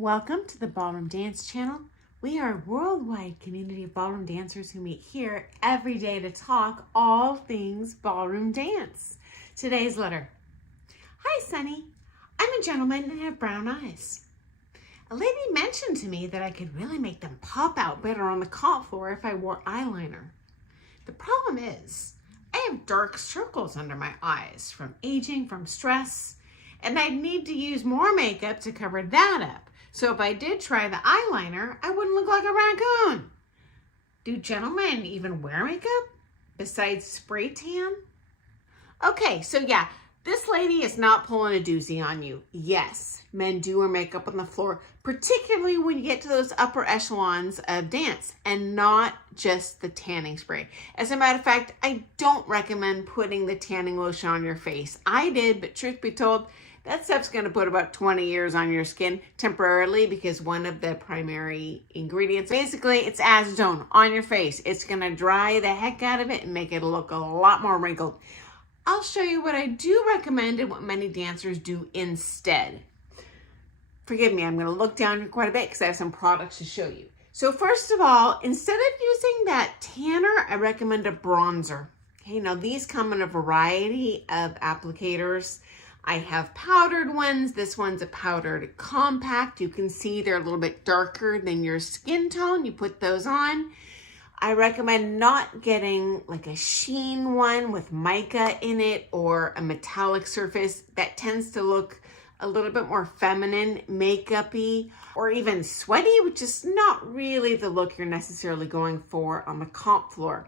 Welcome to the Ballroom Dance channel. We are a worldwide community of ballroom dancers who meet here every day to talk all things ballroom dance. Today's letter. Hi, Sunny. I'm a gentleman and have brown eyes. A lady mentioned to me that I could really make them pop out better on the comp floor if I wore eyeliner. The problem is, I have dark circles under my eyes from aging, from stress, and I'd need to use more makeup to cover that up. So if I did try the eyeliner, I wouldn't look like a raccoon. Do gentlemen even wear makeup besides spray tan? Okay, so yeah, this lady is not pulling a doozy on you. Yes, men do wear makeup on the floor, particularly when you get to those upper echelons of dance and not just the tanning spray. As a matter of fact, I don't recommend putting the tanning lotion on your face. I did, but truth be told, that stuff's going to put about 20 years on your skin temporarily because one of the primary ingredients, basically it's acetone on your face. It's going to dry the heck out of it and make it look a lot more wrinkled. I'll show you what I do recommend and what many dancers do instead. Forgive me, I'm going to look down here quite a bit because I have some products to show you. So first of all, instead of using that tanner, I recommend a bronzer. Okay, now these come in a variety of applicators. I have powdered ones. This one's a powdered compact. You can see they're a little bit darker than your skin tone. You put those on. I recommend not getting like a sheen one with mica in it or a metallic surface. That tends to look a little bit more feminine, makeup-y, or even sweaty, which is not really the look you're necessarily going for on the comp floor.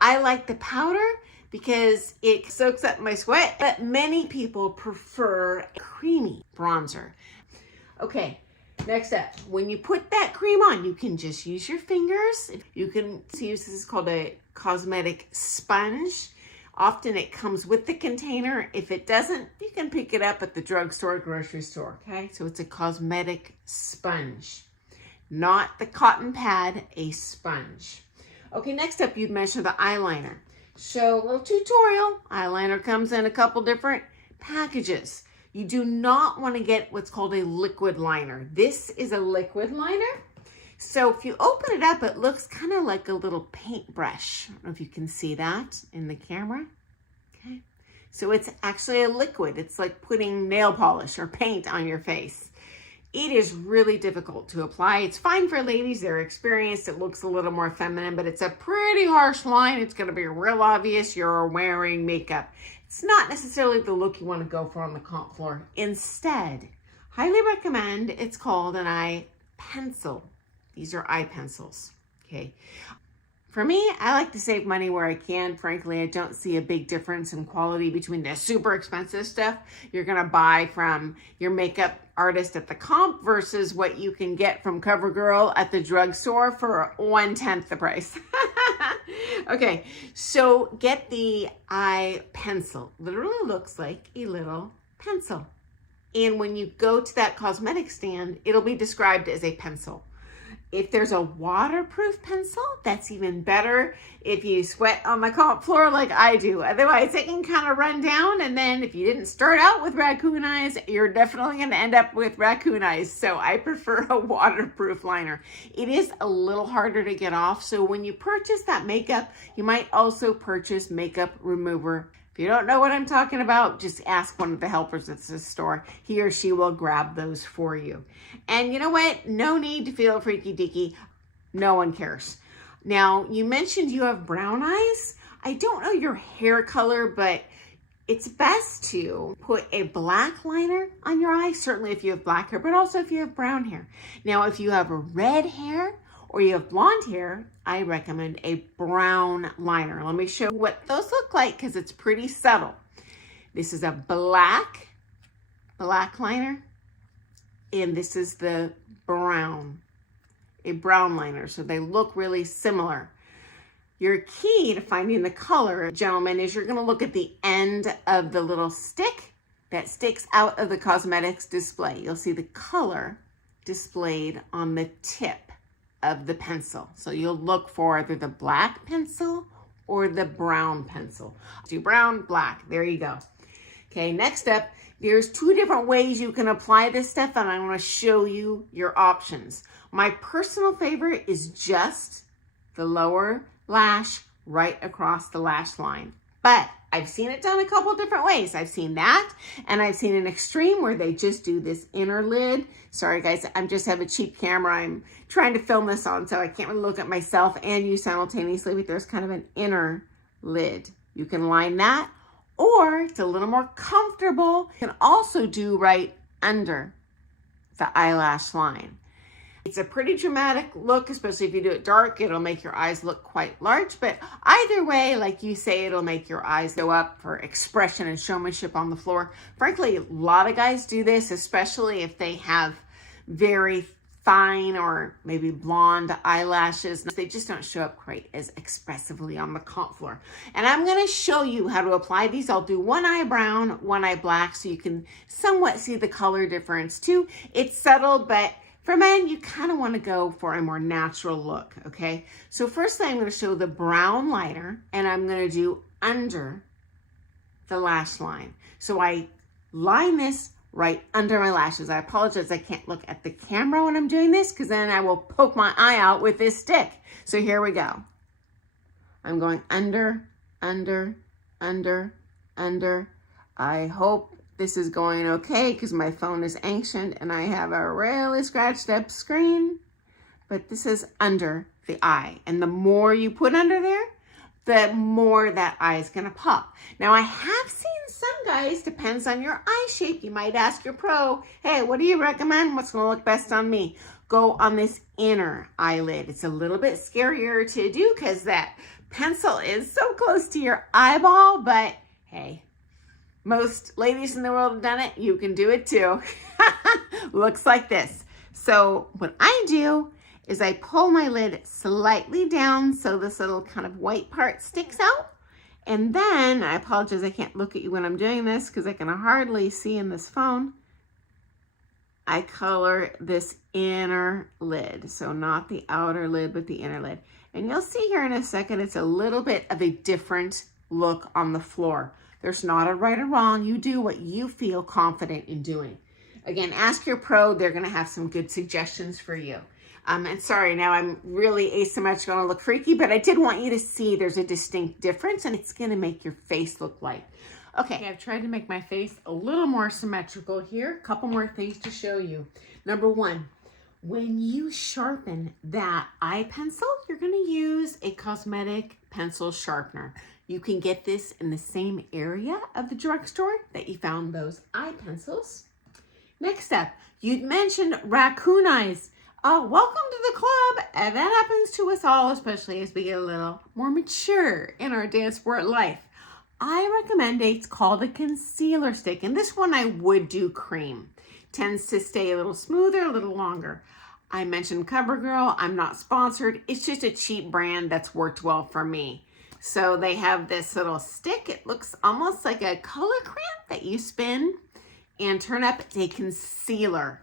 I like the powder because it soaks up my sweat, but many people prefer a creamy bronzer. Okay, next up, when you put that cream on, you can just use your fingers. You can use, this is called a cosmetic sponge. Often it comes with the container. If it doesn't, you can pick it up at the drugstore, grocery store, okay? So it's a cosmetic sponge, not the cotton pad, a sponge. Okay, next up, you'd measure the eyeliner. So a little tutorial, eyeliner comes in a couple different packages. You do not want to get what's called a liquid liner. This is a liquid liner. So if you open it up, it looks kind of like a little paintbrush. I don't know if you can see that in the camera. Okay. So it's actually a liquid. It's like putting nail polish or paint on your face. It is really difficult to apply. It's fine for ladies, they're experienced, it looks a little more feminine, but it's a pretty harsh line. It's gonna be real obvious you're wearing makeup. It's not necessarily the look you wanna go for on the comp floor. Instead, highly recommend, it's called an eye pencil. These are eye pencils, okay? For me, I like to save money where I can. Frankly, I don't see a big difference in quality between the super expensive stuff you're gonna buy from your makeup artist at the comp versus what you can get from CoverGirl at the drugstore for 1/10 the price. Okay, so get the eye pencil. Literally looks like a little pencil. And when you go to that cosmetic stand, it'll be described as a pencil. If there's a waterproof pencil, that's even better if you sweat on the comp floor like I do. Otherwise, it can kind of run down, and then if you didn't start out with raccoon eyes, you're definitely going to end up with raccoon eyes. So I prefer a waterproof liner. It is a little harder to get off, so when you purchase that makeup, you might also purchase makeup remover. If you don't know what I'm talking about, just ask one of the helpers at the store. He or she will grab those for you. And you know what? No need to feel freaky deaky. No one cares. Now, you mentioned you have brown eyes. I don't know your hair color, but it's best to put a black liner on your eye, certainly if you have black hair, but also if you have brown hair. Now, if you have a red hair or you have blonde hair, I recommend a brown liner. Let me show you what those look like because it's pretty subtle. This is a black liner, and this is the brown, a brown liner. So they look really similar. Your key to finding the color, gentlemen, is you're gonna look at the end of the little stick that sticks out of the cosmetics display. You'll see the color displayed on the tip of the pencil. So you'll look for either the black pencil or the brown pencil. Do brown, black, there you go. Okay, next up, There's 2 different ways you can apply this stuff, and I'm going to show you your options. My personal favorite is just the lower lash right across the lash line. But I've seen it done a couple different ways. I've seen that, and I've seen an extreme where they just do this inner lid. Sorry guys, I just have a cheap camera I'm trying to film this on, so I can't really look at myself and you simultaneously, but there's kind of an inner lid. You can line that, or it's a little more comfortable. You can also do right under the eyelash line. It's a pretty dramatic look, especially if you do it dark. It'll make your eyes look quite large, but either way, like you say, it'll make your eyes go up for expression and showmanship on the floor. Frankly, a lot of guys do this, especially if they have very fine or maybe blonde eyelashes. They just don't show up quite as expressively on the comp floor. And I'm going to show you how to apply these. I'll do one eye brown, one eye black, so you can somewhat see the color difference too. It's subtle, but for men, you kind of want to go for a more natural look, okay? So firstly, I'm going to show the brown liner, and I'm going to do under the lash line. So I line this right under my lashes. I apologize, I can't look at the camera when I'm doing this, because then I will poke my eye out with this stick. So here we go. I'm going under, under, under, under. I hope this is going okay because my phone is ancient and I have a really scratched up screen, but this is under the eye. And the more you put under there, the more that eye is going to pop. Now I have seen some guys, depends on your eye shape, you might ask your pro, hey, what do you recommend? What's going to look best on me? Go on this inner eyelid. It's a little bit scarier to do because that pencil is so close to your eyeball, but hey, most ladies in the world have done it. You can do it too. Looks like this. So what I do is I pull my lid slightly down so this little kind of white part sticks out. And then, I apologize, I can't look at you when I'm doing this because I can hardly see in this phone. I color this inner lid. So not the outer lid, but the inner lid. And you'll see here in a second, it's a little bit of a different look on the floor. There's not a right or wrong. You do what you feel confident in doing. Again, ask your pro. They're going to have some good suggestions for you. And sorry, now I'm really asymmetrical and look freaky, but I did want you to see there's a distinct difference and it's going to make your face look light. Okay, I've tried to make my face a little more symmetrical here. A couple more things to show you. Number one, when you sharpen that eye pencil, you're going to use a cosmetic pencil sharpener. You can get this in the same area of the drugstore that you found those eye pencils. Next up, you'd mentioned raccoon eyes. Welcome to the club. And that happens to us all, especially as we get a little more mature in our Dancesport life. I recommend it's called a concealer stick. And this one I would do cream. Tends to stay a little smoother, a little longer. I mentioned CoverGirl. I'm not sponsored. It's just a cheap brand that's worked well for me. So they have this little stick. It looks almost like a color crayon that you spin and turn up. It's a concealer.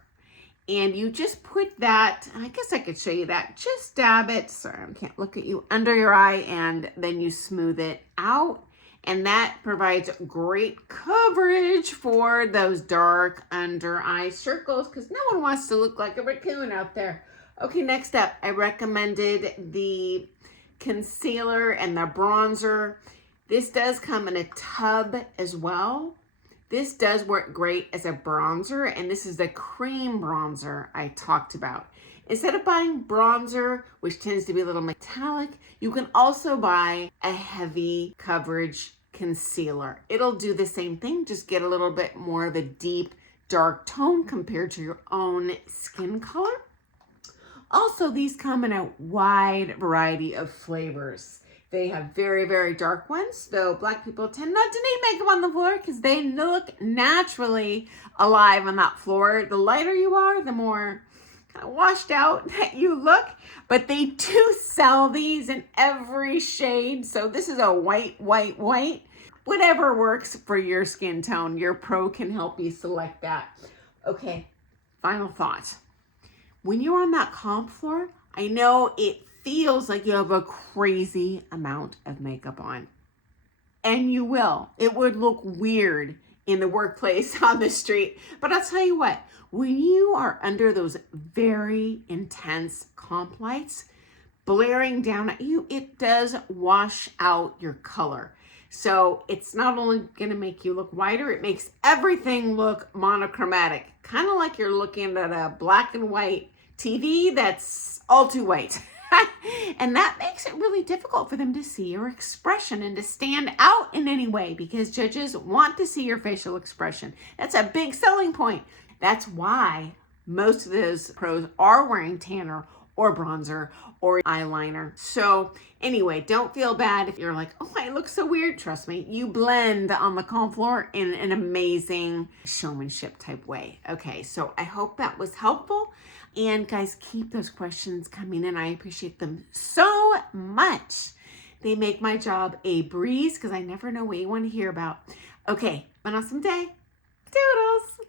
And you just put that, I guess I could show you that. Just dab it, sorry, I can't look at you, under your eye, and then you smooth it out. And that provides great coverage for those dark under eye circles because no one wants to look like a raccoon out there. Okay, next up, I recommended the concealer and the bronzer. This does come in a tub as well. This does work great as a bronzer, and this is the cream bronzer I talked about. Instead of buying bronzer, which tends to be a little metallic, you can also buy a heavy coverage concealer. It'll do the same thing, just get a little bit more of a deep, dark tone compared to your own skin color. Also, these come in a wide variety of flavors. They have very, very dark ones, though Black people tend not to need makeup on the floor because they look naturally alive on that floor. The lighter you are, the more kind of washed out that you look. But they do sell these in every shade. So this is a white, white, white. Whatever works for your skin tone, your pro can help you select that. Okay, final thought. When you're on that comp floor, I know it feels like you have a crazy amount of makeup on. And you will. It would look weird in the workplace, on the street. But I'll tell you what, when you are under those very intense comp lights blaring down at you, it does wash out your color. So it's not only going to make you look whiter, it makes everything look monochromatic. Kind of like you're looking at a black and white TV that's all too white. And that makes it really difficult for them to see your expression and to stand out in any way, because judges want to see your facial expression. That's a big selling point. That's why most of those pros are wearing tanner or bronzer or eyeliner. So anyway, don't feel bad if you're like, oh, I look so weird. Trust me, you blend on the comp floor in an amazing showmanship type way. Okay, so I hope that was helpful. And guys, keep those questions coming in. I appreciate them so much. They make my job a breeze because I never know what you want to hear about. Okay, have an awesome day. Toodles.